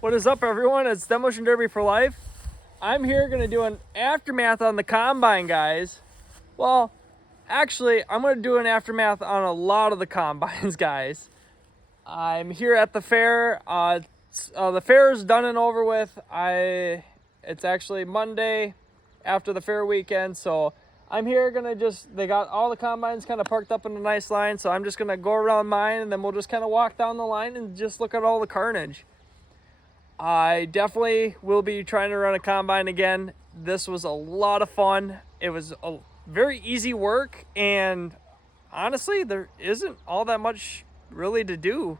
What is up, everyone? It's Demolition Derby for Life. I'm here going to do an aftermath on the combine, guys. Well, actually, I'm going to do an aftermath on a lot of the combines, guys. I'm here at the fair. The fair is done and over with. It's actually Monday after the fair weekend, so I'm here they got all the combines kind of parked up in a nice line, so I'm just going to go around mine, and then we'll just kind of walk down the line and just look at all the carnage. I definitely will be trying to run a combine again. This was a lot of fun. It was a very easy work, and honestly, there isn't all that much really to do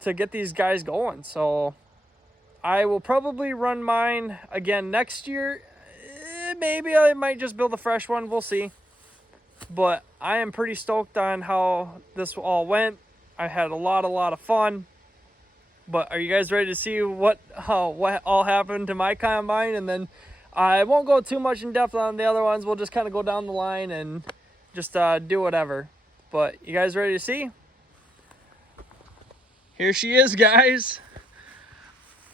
to get these guys going. So I will probably run mine again next year. Maybe I might just build a fresh one. We'll see. But I am pretty stoked on how this all went. I had a lot of fun. But are you guys ready to see what all happened to my combine? And then I won't go too much in depth on the other ones. We'll just kind of go down the line and just do whatever. But you guys ready to see? Here she is, guys.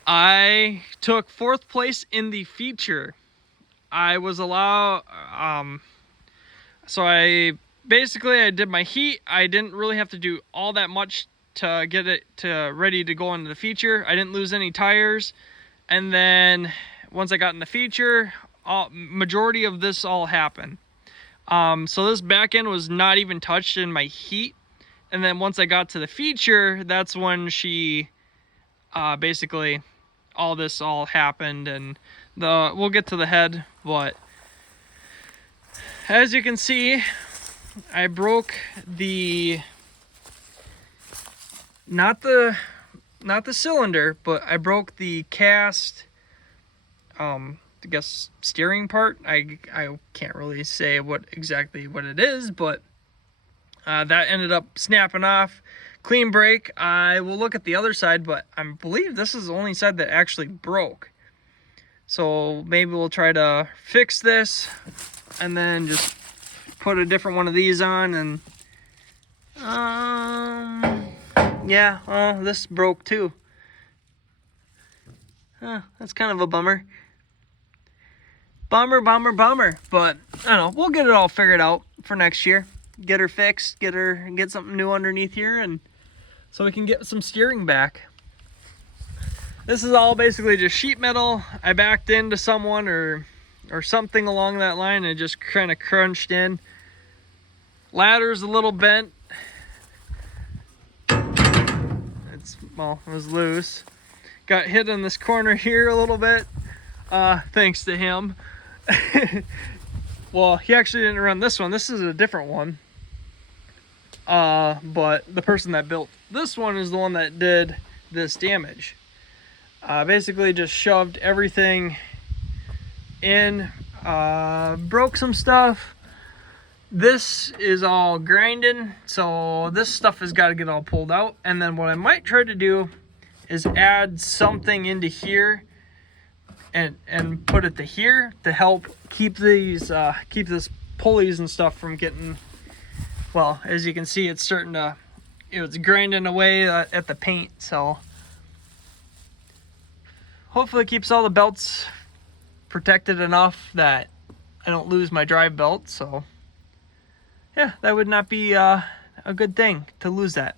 I took 4th place in the feature. I was allowed, so I did my heat. I didn't really have to do all that much to get it ready to go into the feature. I didn't lose any tires. And then once I got in the feature, majority of this all happened. So this back end was not even touched in my heat. And then once I got to the feature, that's when she basically all this happened. And we'll get to the head, but as you can see, I broke not the cylinder, but I broke the cast I guess steering part. I can't really say exactly what it is, but that ended up snapping off. Clean break. I will look at the other side, but I believe this is the only side that actually broke. So maybe we'll try to fix this and then just put a different one of these on. And yeah, well, this broke too. That's kind of a bummer. Bummer. But I don't know, we'll get it all figured out for next year. Get her fixed, get something new underneath here, and so we can get some steering back. This is all basically just sheet metal. I backed into someone or something along that line, and it just kind of crunched in. Ladder's a little bent. It was loose. Got hit in this corner here a little bit, thanks to him. Well, he actually didn't run this one. This is a different one. But the person that built this one is the one that did this damage. Basically just shoved everything in, broke some stuff. This is all grinding, so this stuff has got to get all pulled out. And then what I might try to do is add something into here and put it to here to help keep this pulleys and stuff from getting, well, as you can see, it's grinding away at the paint. So hopefully it keeps all the belts protected enough that I don't lose my drive belt. So yeah, that would not be a good thing to lose that.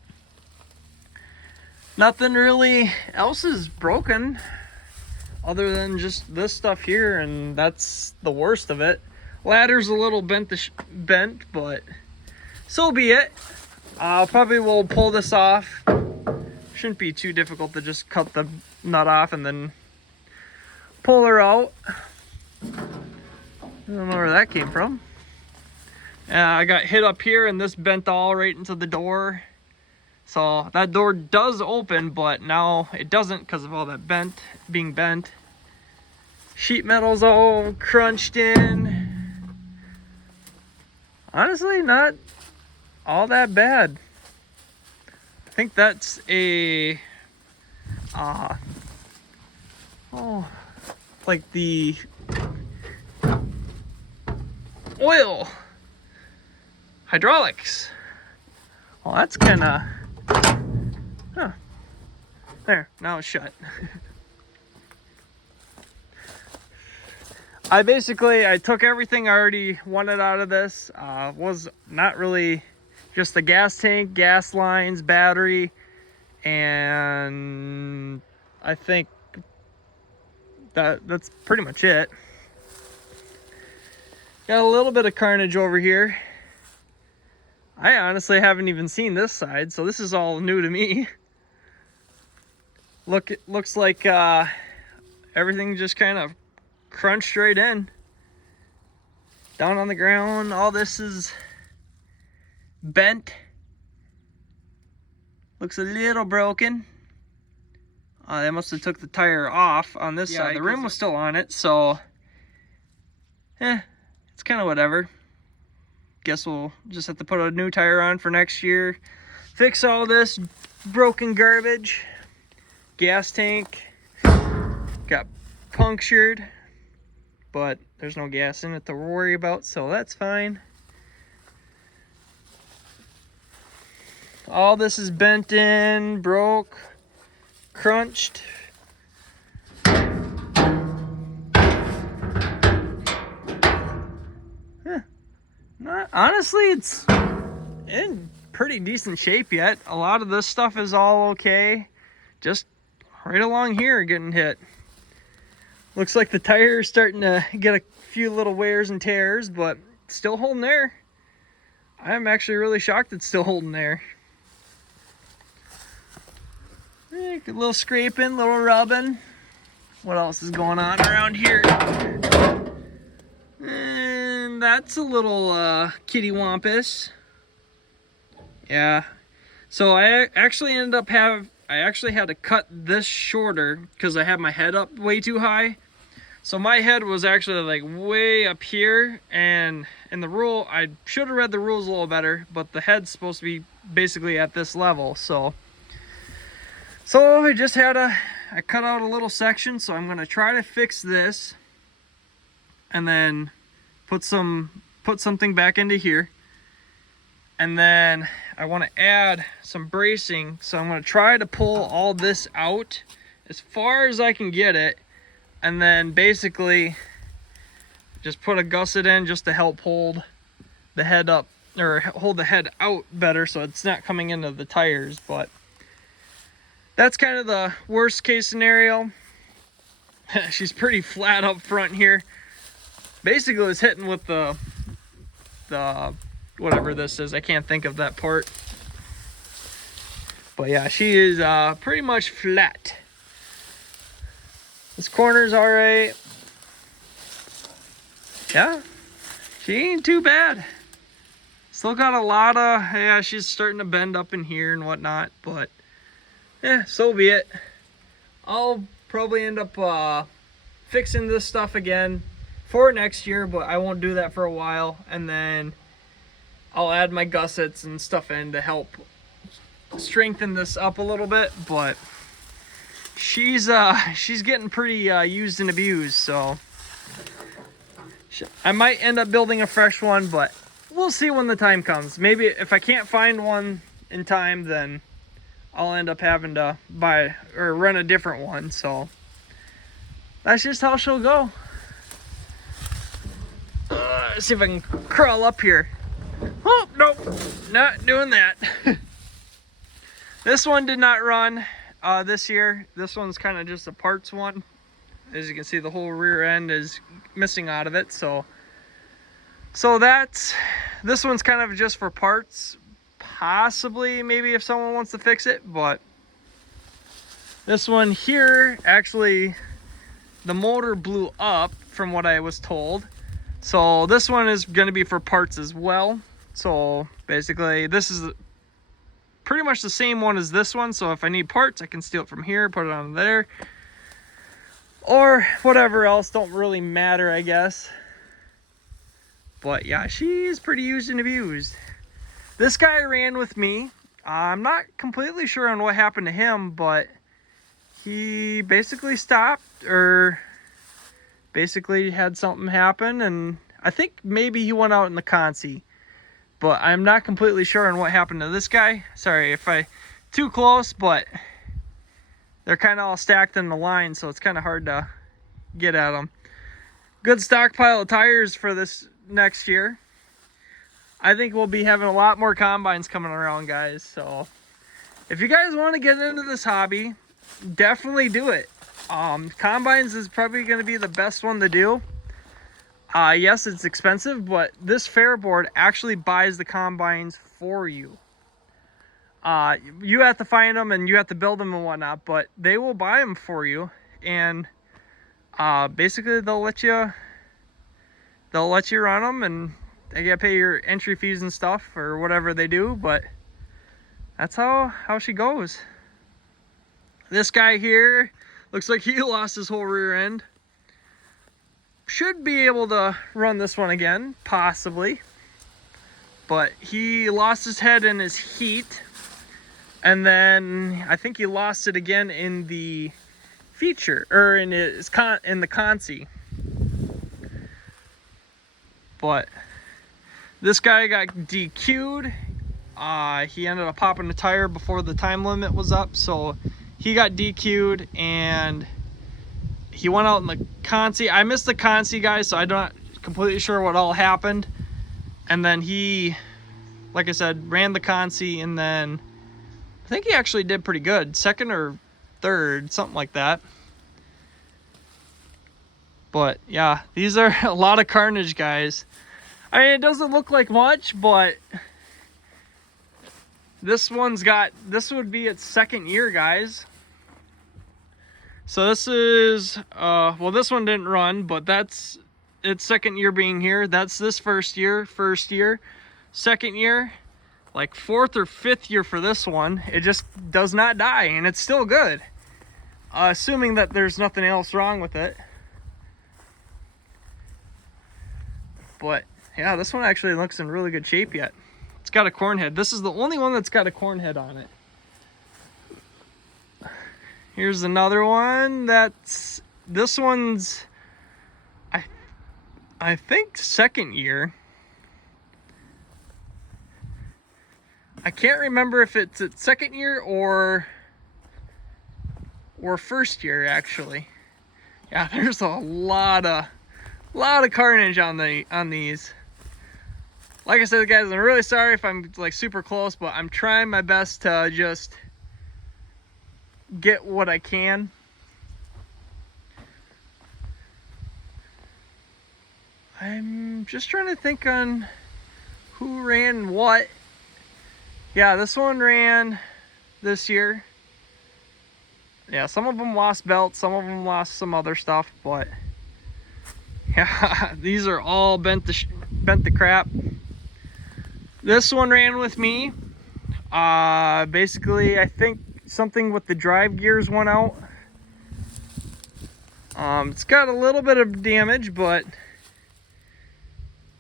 Nothing really else is broken other than just this stuff here, and that's the worst of it. Ladder's a little bent, but so be it. Probably will pull this off. Shouldn't be too difficult to just cut the nut off and then pull her out. I don't know where that came from. I got hit up here, and this bent all right into the door. So that door does open, but now it doesn't because of all that being bent. Sheet metal's all crunched in. Honestly, not all that bad. I think that's like the oil hydraulics. Well, that's kind of, There, now it's shut. I took everything I already wanted out of this. Was not really just the gas tank, gas lines, battery, and I think that's pretty much it. Got a little bit of carnage over here. I honestly haven't even seen this side, so this is all new to me. Looks like everything just kind of crunched right in. Down on the ground, all this is bent. Looks a little broken. They must have took the tire off on this side. The rim was still on it, so it's kind of whatever. Guess we'll just have to put a new tire on for next year. Fix all this broken garbage. Gas tank got punctured, but there's no gas in it to worry about, so that's fine. All this is bent in, broke, crunched. Honestly, it's in pretty decent shape yet. A lot of this stuff is all okay. Just right along here getting hit. Looks like the tire is starting to get a few little wears and tears, but still holding there. I'm actually really shocked it's still holding there. A little scraping, little rubbing. What else is going on around here? And that's a little kitty wampus. Yeah. So I actually had to cut this shorter because I had my head up way too high. So my head was actually like way up here, and in the rule, I should have read the rules a little better, but the head's supposed to be basically at this level. So I just I cut out a little section, so I'm gonna try to fix this and then put something back into here. And then I want to add some bracing, so I'm going to try to pull all this out as far as I can get it, and then basically just put a gusset in just to help hold the head up, or hold the head out better so it's not coming into the tires. But that's kind of the worst case scenario. She's pretty flat up front here. Basically it's hitting with the whatever this is. I can't think of that part. But yeah, she is pretty much flat. This corner's all right. Yeah, she ain't too bad. Still got a lot of, yeah, she's starting to bend up in here and whatnot, but yeah, so be it. I'll probably end up fixing this stuff again for next year, but I won't do that for a while, and then I'll add my gussets and stuff in to help strengthen this up a little bit. But she's getting pretty used and abused, so I might end up building a fresh one, but we'll see when the time comes. Maybe if I can't find one in time, then I'll end up having to buy or rent a different one. So that's just how she'll go. Let's see if I can crawl up here. Oh, nope, not doing that. This one did not run this year. This one's kind of just a parts one. As you can see, the whole rear end is missing out of it. So this one's kind of just for parts. Possibly, maybe if someone wants to fix it, but this one here, actually, the motor blew up from what I was told. So this one is going to be for parts as well. So basically this is pretty much the same one as this one. So if I need parts, I can steal it from here, put it on there, or whatever else. Don't really matter, I guess. But yeah, she's pretty used and abused. This guy ran with me. I'm not completely sure on what happened to him, but he basically stopped, or basically had something happen, and I think maybe he went out in the consi, but I'm not completely sure on what happened to this guy. Sorry if I too close, but They're kind of all stacked in the line, so it's kind of hard to get at them. Good stockpile of tires for this next year. I think we'll be having a lot more combines coming around, guys. So if you guys want to get into this hobby, definitely do it. Combines is probably going to be the best one to do. Yes, it's expensive, but this fair board actually buys the combines for you. You have to find them and you have to build them and whatnot, but they will buy them for you, and basically they'll let you run them, and they gotta pay your entry fees and stuff or whatever they do. But that's how she goes. This guy here looks like he lost his whole rear end. Should be able to run this one again, possibly, but he lost his head in his heat, and then I think he lost it again in the feature, or in the consi. But this guy got DQ'd. He ended up popping the tire before the time limit was up, so he got DQ'd, and he went out in the consi. I missed the consi, guys, so I'm not completely sure what all happened. And then he, like I said, ran the consi, and then I think he actually did pretty good. Second or third, something like that. But yeah, these are a lot of carnage, guys. I mean, it doesn't look like much, but this would be its second year, guys. So this is, well, this one didn't run, but that's its second year being here. That's this first year, second year, like fourth or fifth year for this one. It just does not die, and it's still good. Assuming that there's nothing else wrong with it. But yeah, this one actually looks in really good shape yet. It's got a corn head. This is the only one that's got a corn head on it. Here's another one. This one's, I think, second year. I can't remember if it's its second year or first year, actually. Yeah, there's a lot of carnage on these. Like I said, guys, I'm really sorry if I'm like super close, but I'm trying my best to just get what I can. I'm just trying to think on who ran what. Yeah, this one ran this year. Yeah, some of them lost belts, some of them lost some other stuff, but yeah, these are all bent to crap. This one ran with me. Basically, I think something with the drive gears went out. It's got a little bit of damage, but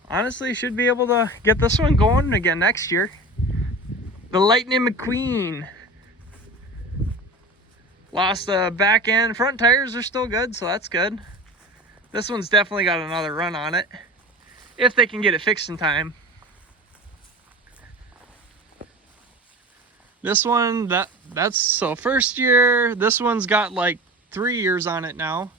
honestly should be able to get this one going again next year. The Lightning McQueen. Lost the back end. Front tires are still good, so that's good. This one's definitely got another run on it, if they can get it fixed in time. This one, that's so first year. This one's got like 3 years on it now.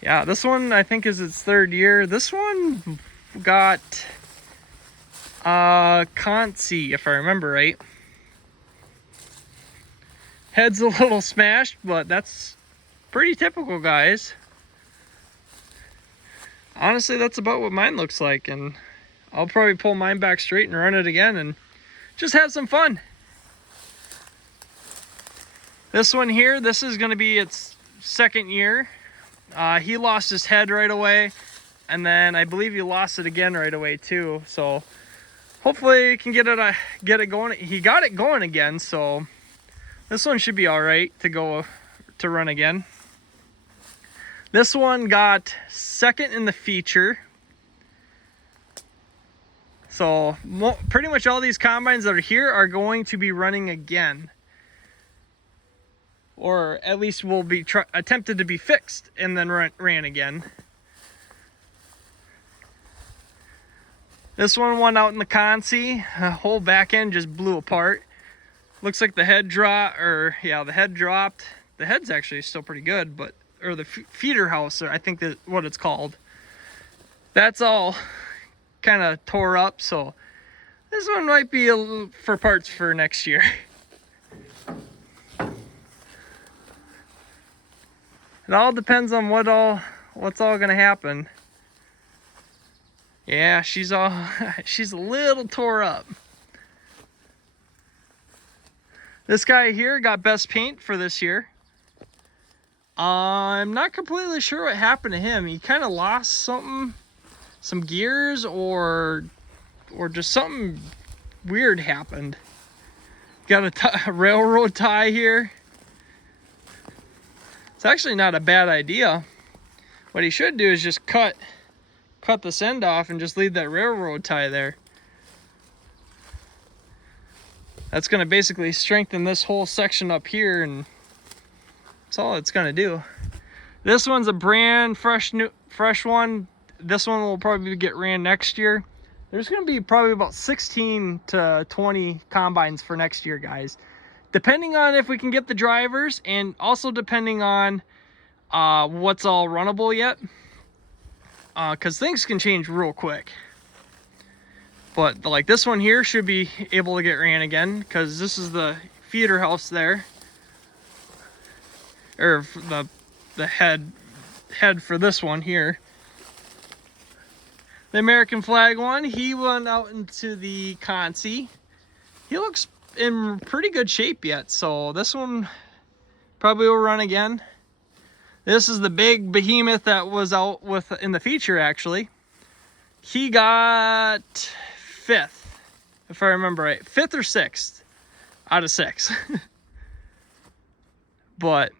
Yeah, this one I think is its third year. This one got consi, if I remember right. Head's a little smashed, but that's pretty typical, guys. Honestly, that's about what mine looks like, and I'll probably pull mine back straight and run it again and just have some fun. This one here, this is going to be its second year. He lost his head right away, and then I believe he lost it again right away too. So hopefully he can get it going. He got it going again, so this one should be all right to run again. This one got second in the feature. So pretty much all these combines that are here are going to be running again, or at least will be attempted to be fixed and then ran again. This one went out in the consi. The whole back end just blew apart. Looks like the head dropped, or yeah, the head dropped. The head's actually still pretty good, but, or the feeder house, I think that's what it's called. That's all kind of tore up, so this one might be a little for parts for next year. It all depends on what's all gonna happen. Yeah, she's a little tore up. This guy here got best paint for this year. I'm not completely sure what happened to him. He kind of lost some gears, or just something weird happened. Got a railroad tie here. It's actually not a bad idea. What he should do is just cut this end off and just leave that railroad tie there. That's going to basically strengthen this whole section up here, and that's all it's going to do. This one's a brand fresh one. This one will probably get ran next year. There's going to be probably about 16 to 20 combines for next year, guys. Depending on if we can get the drivers, and also depending on what's all runnable yet. Because things can change real quick. But like this one here should be able to get ran again, because this is the feeder house there, or the head for this one here. The American flag one, he went out into the Consi. He looks in pretty good shape yet, so this one probably will run again. This is the big behemoth that was out in the feature actually. He got 5th, if I remember right. 5th or 6th out of 6. But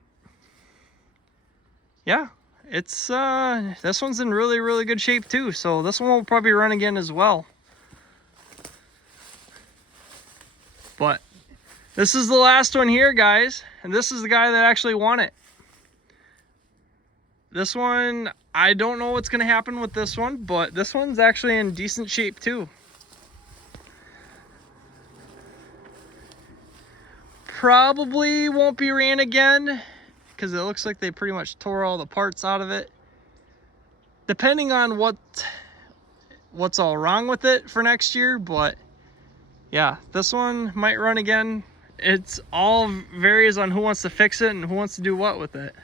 yeah, it's this one's in really good shape too, so this one will probably run again as well. But this is the last one here, guys, and this is the guy that actually won it. This one, I don't know what's going to happen with this one, but this one's actually in decent shape too. Probably won't be ran again, because it looks like they pretty much tore all the parts out of it. Depending on what's all wrong with it for next year, but yeah, this one might run again. It's all varies on who wants to fix it and who wants to do what with it.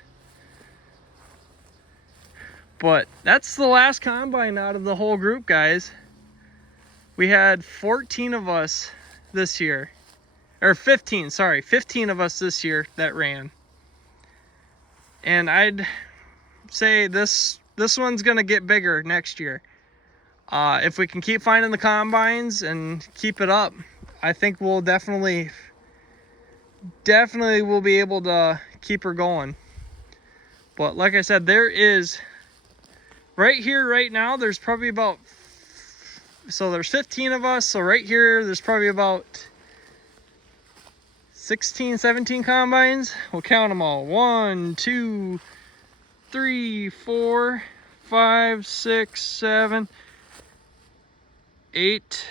But that's the last combine out of the whole group, guys. We had 14 of us this year, or 15, sorry, 15 of us this year that ran. And I'd say this one's gonna get bigger next year. If we can keep finding the combines and keep it up, I think we'll definitely will be able to keep her going. But like I said, there is right here right now, there's probably about, so there's 15 of us, so right here there's probably about 16, 17 combines. We'll count them all. 1, 2, 3, 4, 5, 6, 7, 8,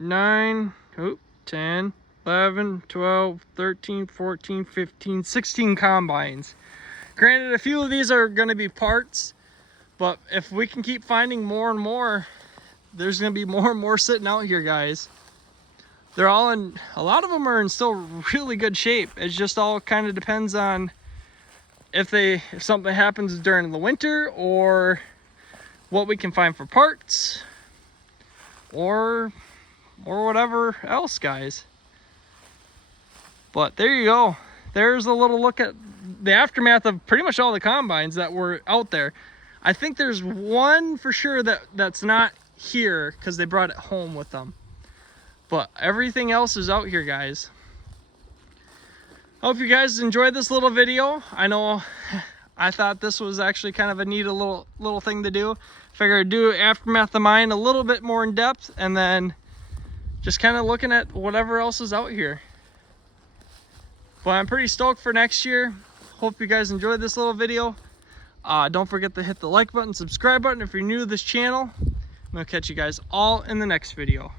9, 10, 11, 12, 13, 14, 15, 16 combines. Granted, a few of these are going to be parts, but if we can keep finding more and more, there's going to be more and more sitting out here, guys. They're all in, a lot of them are in still really good shape. It just all kind of depends on if something happens during the winter, or what we can find for parts, or whatever else, guys. But there you go. There's a little look at the aftermath of pretty much all the combines that were out there. I think there's one for sure that's not here because they brought it home with them. But everything else is out here, guys. Hope you guys enjoyed this little video. I know I thought this was actually kind of a neat little thing to do. Figured I'd do aftermath of mine a little bit more in depth, and then just kind of looking at whatever else is out here. But I'm pretty stoked for next year. Hope you guys enjoyed this little video. Don't forget to hit the like button, subscribe button if you're new to this channel. I'm gonna catch you guys all in the next video.